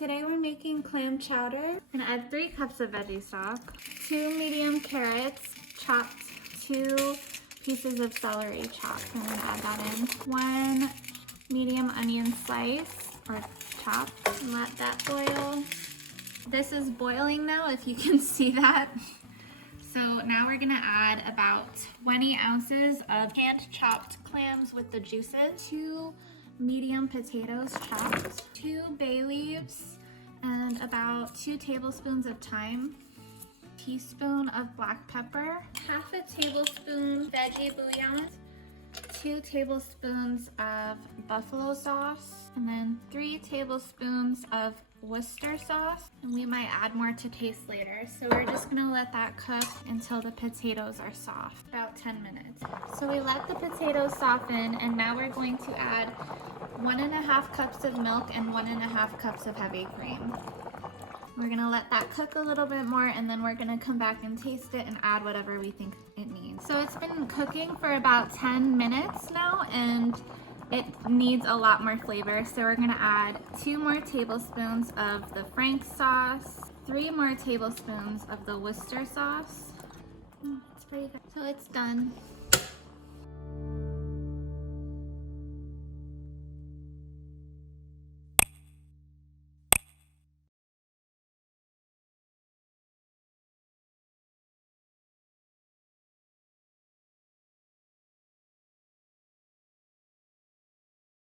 today we're making clam chowder. I'm gonna add 3 cups of veggie stock, 2 medium carrots chopped, 2 pieces of celery chopped. I'm gonna add that in. 1 medium onion slice or chopped. Let that boil. This is boiling now, if you can see that. So now we're gonna add about 20 ounces of hand chopped clams with the juices, 2 medium potatoes chopped, 2 bay leaves, and about 2 tablespoons of thyme, teaspoon of black pepper, half a tablespoon veggie bouillon, 2 tablespoons of buffalo sauce, and then 3 tablespoons of Worcester sauce, and we might add more to taste later. So we're just gonna let that cook until the potatoes are soft, about 10 minutes. So we let the potatoes soften, and now we're going to add 1.5 cups of milk and 1.5 cups of heavy cream. We're gonna let that cook a little bit more, and then we're gonna come back and taste it and add whatever we think it needs. So it's been cooking for about 10 minutes now, and it needs a lot more flavor. So we're gonna add 2 more tablespoons of the Frank's sauce, 3 more tablespoons of the Worcester sauce. It's pretty good. So it's done.